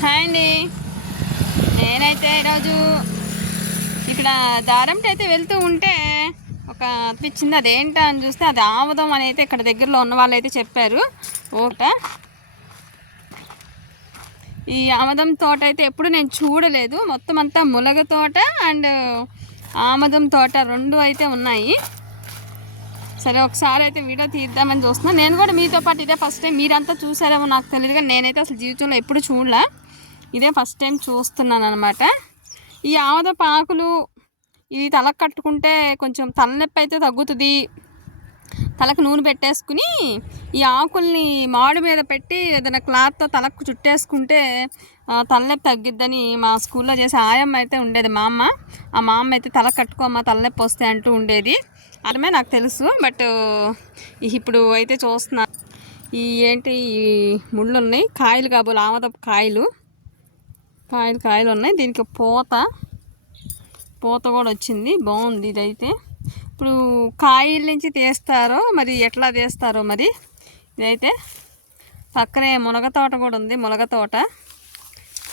Hi అండి. నేనైతే ఈరోజు ఇక్కడ దారంకి అయితే వెళ్తూ ఉంటే ఒక అనిపించింది. అదేంటా అని చూస్తే అది ఆముదం అని అయితే ఇక్కడ దగ్గరలో ఉన్న వాళ్ళు అయితే చెప్పారు. ఈ ఆముదం తోట అయితే ఎప్పుడు నేను చూడలేదు. మొత్తం అంతా ములగ తోట అండ్ ఆముదం తోట రెండు అయితే ఉన్నాయి. సరే ఒకసారి అయితే వీడియో తీద్దామని చూస్తున్నాను. నేను కూడా మీతో పాటు ఇదే ఫస్ట్ టైం. మీరంతా చూసారేమో నాకు తెలియదు, కానీ నేనైతే అసలు జీవితంలో ఎప్పుడు చూడలే. ఇదే ఫస్ట్ టైం చూస్తున్నాను అనమాట. ఈ ఆముదపు ఆకులు ఇవి తలకు కట్టుకుంటే కొంచెం తలనొప్పి అయితే తగ్గుతుంది. తలకు నూనె పెట్టేసుకుని ఈ ఆకుల్ని మాడు మీద పెట్టి ఏదైనా క్లాత్తో తలకు చుట్టేసుకుంటే తలనొప్పి తగ్గిద్దని మా స్కూల్లో చేసే ఆయమ్మ అయితే ఉండేది. మా అమ్మ అయితే తల కట్టుకోమ్మా తలనొప్పి వస్తే అంటూ ఉండేది. అదే నాకు తెలుసు. బట్ ఇప్పుడు అయితే చూస్తున్నా ఈ ఏంటి ఈ ముళ్ళు ఉన్నాయి, కాయలు కాబోలు ఆముదపు కాయలు ఉన్నాయి. దీనికి పూత కూడా వచ్చింది, బాగుంది. ఇదైతే ఇప్పుడు కాయల నుంచి తీస్తారో మరి ఎట్లా తీస్తారో మరి. ఇదైతే పక్కనే మునగ తోట కూడా ఉంది. మునగ తోట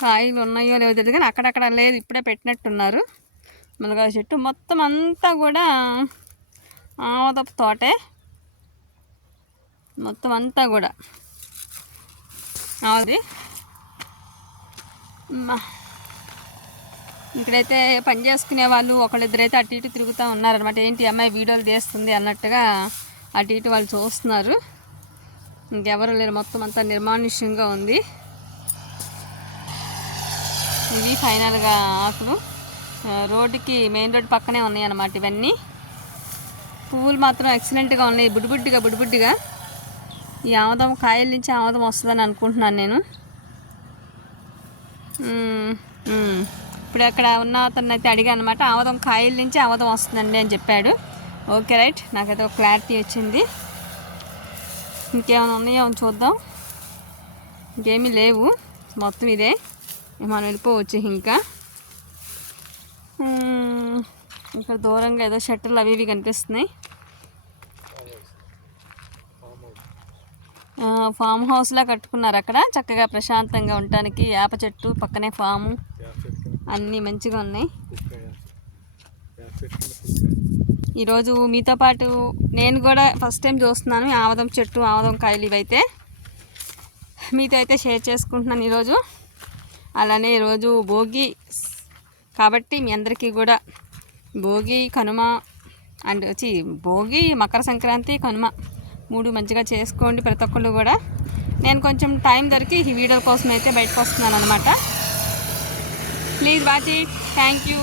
కాయలు ఉన్నాయో లేవో తెలియదు, కానీ అక్కడక్కడ లేదు, ఇప్పుడే పెట్టినట్టున్నారు. మునగ చెట్టు మొత్తం అంతా కూడా ఆముదపు తోటే. మొత్తం అంతా కూడా అది ఇక్కడైతే పని చేసుకునే వాళ్ళు ఒకళ్ళిద్దరైతే అటు ఇటు తిరుగుతూ ఉన్నారనమాట. ఏంటి అమ్మాయి వీడియోలు తీస్తుంది అన్నట్టుగా అటు ఇటు వాళ్ళు చూస్తున్నారు. ఇంకెవరు లేరు, మొత్తం అంతా నిర్మానుష్యంగా ఉంది. ఇవి ఫైనల్గా ఆకులు రోడ్డుకి మెయిన్ రోడ్ పక్కనే ఉన్నాయి అన్నమాట. ఇవన్నీ పువ్వులు మాత్రం ఎక్సలెంట్గా ఉన్నాయి, బుడ్డిబుడ్డిగా. ఈ ఆముదం కాయల నుంచి ఆముదం వస్తుందని అనుకుంటున్నాను నేను. ఇప్పుడు అక్కడ ఉన్న అతను అయితే అడిగాను అనమాట, ఆముదం కాయల నుంచి ఆముదం వస్తుందండి అని చెప్పాడు. ఓకే రైట్, నాకైతే ఒక క్లారిటీ వచ్చింది. ఇంకేమైనా ఉన్నాయో చూద్దాం. ఇంకేమీ లేవు, మొత్తం ఇదే. మనం వెళ్ళిపోవచ్చు. ఇంకా ఇక్కడ దూరంగా ఏదో షట్టర్లు అవి ఇవి కనిపిస్తున్నాయి. ఫామ్ హౌస్లా కట్టుకున్నారు అక్కడ, చక్కగా ప్రశాంతంగా ఉండటానికి. వేప చెట్టు పక్కనే ఫాము, అన్నీ మంచిగా ఉన్నాయి. ఈరోజు మీతో పాటు నేను కూడా ఫస్ట్ టైం చూస్తున్నాను ఆముదం చెట్టు, ఆముదం కాయలు ఇవైతే మీతో అయితే షేర్ చేసుకుంటున్నాను ఈరోజు. అలానే ఈరోజు భోగి కాబట్టి మీ అందరికీ కూడా భోగి, కనుమ అండ్ భోగి, మకర సంక్రాంతి, కనుమ 3 మంచిగా చేసుకోండి ప్రతి ఒక్కళ్ళు కూడా. నేను కొంచెం టైం దొరికి ఈ వీడియో కోసం అయితే బయటకు వస్తున్నాను అనమాట. Please watch it. Thank you.